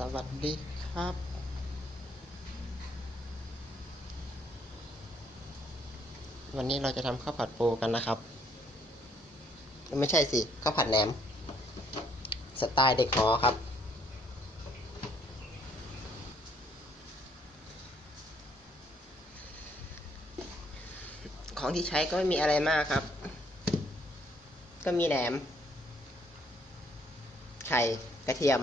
สวัสดีครับวันนี้เราจะทำข้าวผัดปูกันนะครับ ไม่ใช่สิข้าวผัดแหนม สไตล์เด็กหอครับ ของที่ใช้ก็ไม่มีอะไรมากครับ ก็มีแหนม ไข่ กระเทียม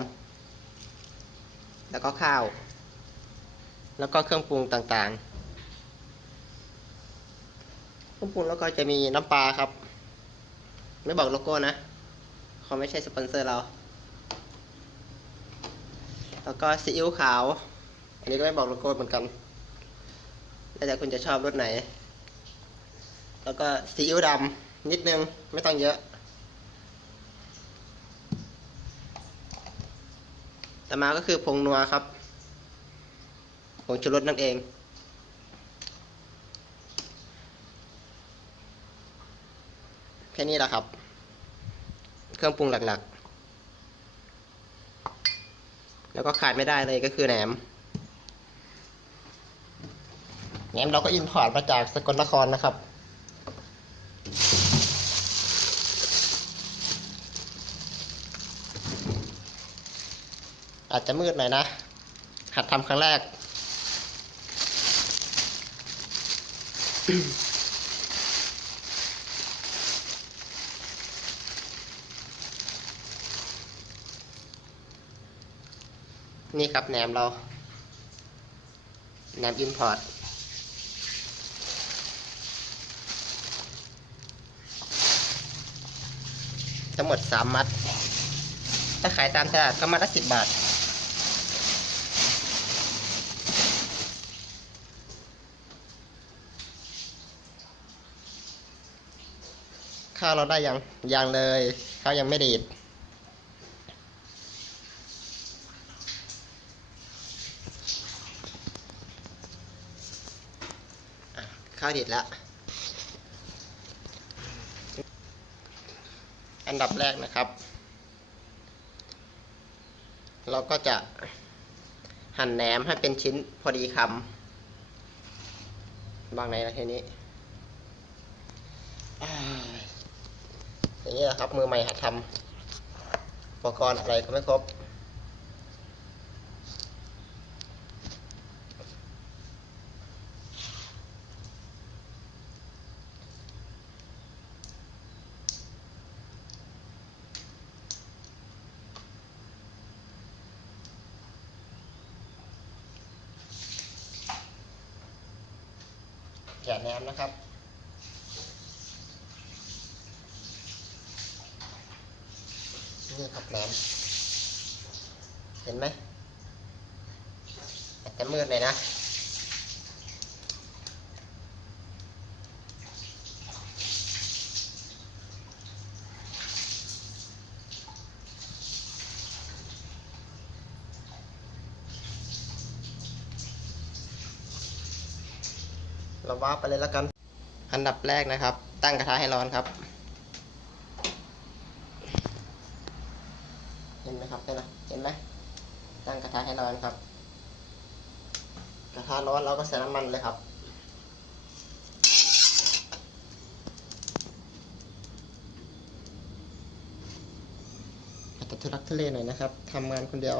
แล้วก็ข้าว แล้วก็เครื่องปรุงต่างๆ เครื่องปรุงแล้วก็จะมีน้ำปลาครับ ไม่บอกโลโก้นะเขาไม่ใช่สปอนเซอร์เรา แล้วก็ซีอิ๊วขาว อันนี้ก็ไม่บอกโลโก้เหมือนกัน แล้วแต่คุณจะชอบรสไหน แล้วก็ซีอิ๊วดำนิดนึงไม่ต้องเยอะ ต่อมาก็คือผงนัวครับผงชูรสนั่นเอง แค่นี้แหละครับ เครื่องปรุงหลักๆ แล้วก็ขาดไม่ได้เลยก็คือแหนม แหนมเราก็อินพอร์ตมาจากสกลนครนะครับ อาจจะมืดหน่อยนะ หัดทำครั้งแรก นี่ครับแหนมเราแหนมอินพอร์ตทั้งหมดสามมัด ถ้าขายตามตลาดก็มัดละสิบบาท ข้าวเราได้ยังยังเลยข้าวยังไม่ดีดข้าวดีดแล้ว อันดับแรกนะครับ เราก็จะหั่นแหนมให้เป็นชิ้นพอดีคำบางไหนนะทีนี้ อย่างนี้แหละครับ มือใหม่หัดทำอุปกรณ์อะไรก็ไม่ครบ แกะแหนมนะครับ นี่ครับแหนมเห็นไหมอาจจะมืดเลยนะเราว่าไปเลยแล้วกัน อันดับแรกนะครับ ตั้งกระทะให้ร้อนครับ เห็นไหมครับเห็นไหมเห็นไหมตั้งกระทะให้ร้อนครับ กระทะร้อนเราก็ใส่น้ำมันเลยครับอาจจะทุรักทุเลหน่อยนะครับทำงานคนเดียว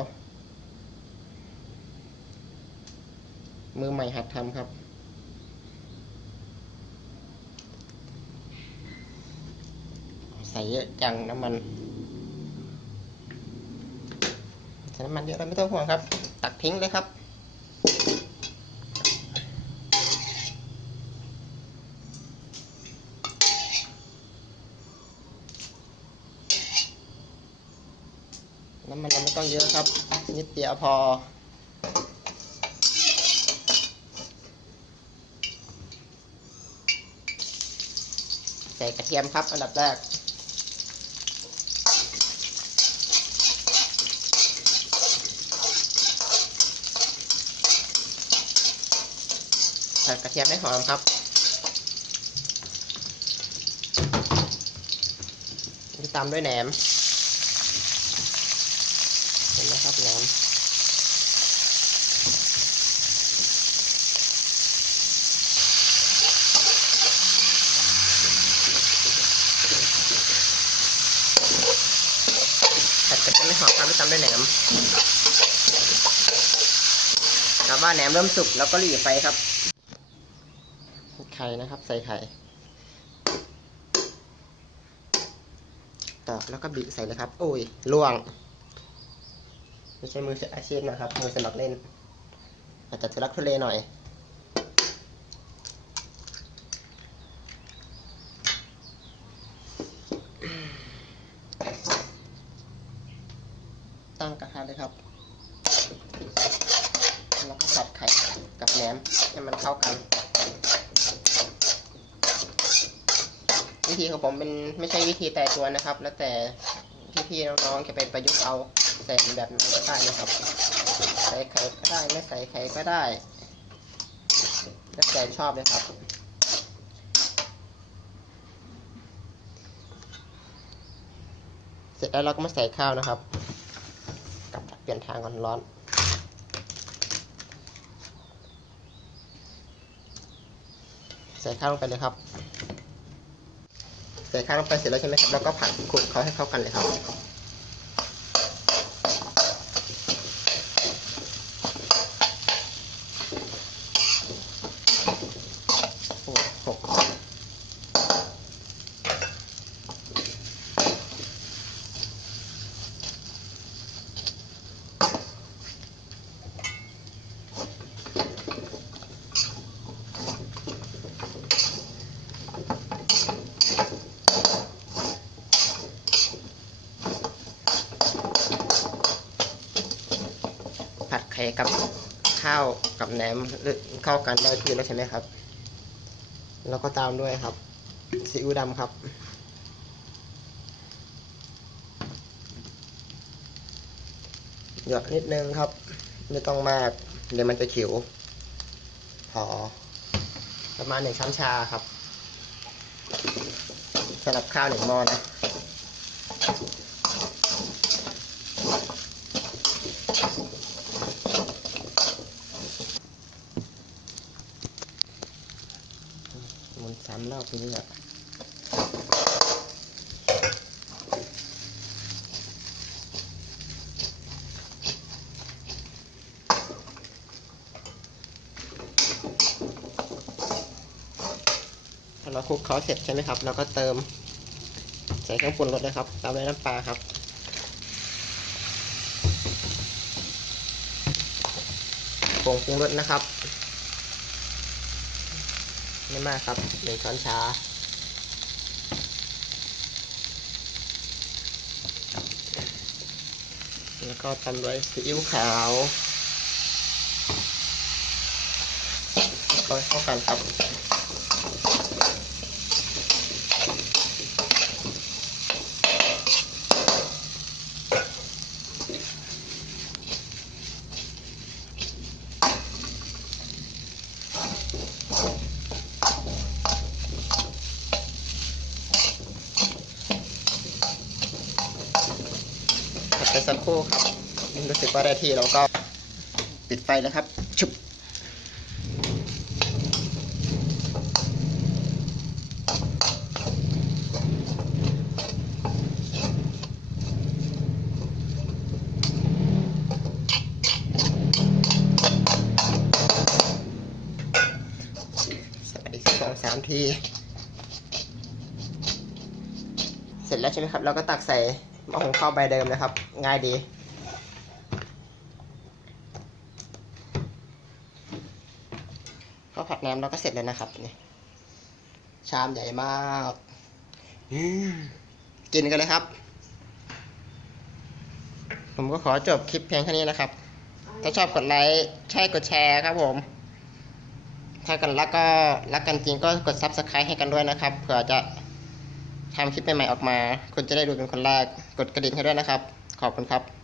มือใหม่หัดทำครับใส่เยอะจังน้ำมัน ใส่ น้ำมันเยอะแล้วไม่ต้องห่วงครับ ตักทิ้งเลยครับ น้ำมันเราไม่ต้องเยอะครับ นิดเดียวพอใส่กระเทียมครับอันดับแรก ผัดกระเทียมให้หอมครับนี่ตามด้วยแหนม เห็นไหมครับแหนมผัดกระเทียมให้หอมครับตามด้วยแหนมถ้าว่าแหนมเริ่มสุกแล้วก็รีบไฟครับ ข่นะครับ ใส่ไข่ ตอกแล้วก็บีบใส่เลยครับ โอ้ยล่วง ไม่ใช่มืออาชีพนะครับ มือสมัครเล่น อาจจะทุลักทุเลหน่อยตั้งกระทะเลยครับ แล้วก็สับไข่กับแหนมให้มันเข้ากัน วิธีของผมเป็นไม่ใช่วิธีแต่ตัวนะครับ แล้วแต่พี่ๆน้องๆจะไปประยุกต์เอาใส่แบบไหนก็ได้นะครับ ใส่ไข่ก็ได้ไม่ใส่ไข่ก็ได้ แล้วแต่ชอบเลยครับเสร็จแล้วเราก็มาใส่ข้าวนะครับกลับเปลี่ยนทางก่อนร้อนใส่ข้าวลงไปเลยครับ ใส่ข้าวลงไปเสร็จแล้วใช่ไหมครับ แล้วก็ผัดคลุกเขาให้เข้ากันเลยครับ โอ้หก ผัดไข่กับข้าวกับแหนมเข้ากันได้ที่แล้วใช่ไหมครับ แล้วก็ตามด้วยครับซีอิ๊วดำครับ หยดนิดนึงครับ ไม่ต้องมาก เดี๋ยวมันจะขิว พอ ประมาณหนึ่งช้อนชาครับสำหรับข้าวหนึ่งหม้อนะ หมุนสามรอบนี้อะพอเราคลุกเขาเสร็จใช่ไหมครับ เราก็เติม ใส่เครื่องปรุงรสเลยครับ ตามด้วยน้ำปลาครับผงปรุงรสนะครับ ไม่มากครับหนึ่งช้อนชา แล้วก็ตามด้วยซีอิ๊วขาวก็เข้ากันครับ สักครู่ครับรู้สึกว่าได้ที่เราก็ปิดไฟแล้วครับชุบใส่อีกสองสามที เสร็จแล้วใช่ไหมครับ เราก็ตักใส่ ม้อหุงข้าวใบเดิมนะครับ ง่ายดีข้าวผัดน้ำเราก็เสร็จแล้วนะครับนี่ชามใหญ่มากกินกันเลยครับ ผมก็ขอจบคลิปเพียงแค่นี้นะครับ ถ้าชอบกดไลค์ใช่กดแชร์ครับผม ถ้ากันรักก็รักกันจริงก็กดซับสไครต์ให้กันด้วยนะครับเผื่อจะทำคลิปใหม่ๆออกมา คุณจะได้ดูเป็นคนแรก กดกระดิ่งให้ด้วยนะครับ ขอบคุณครับ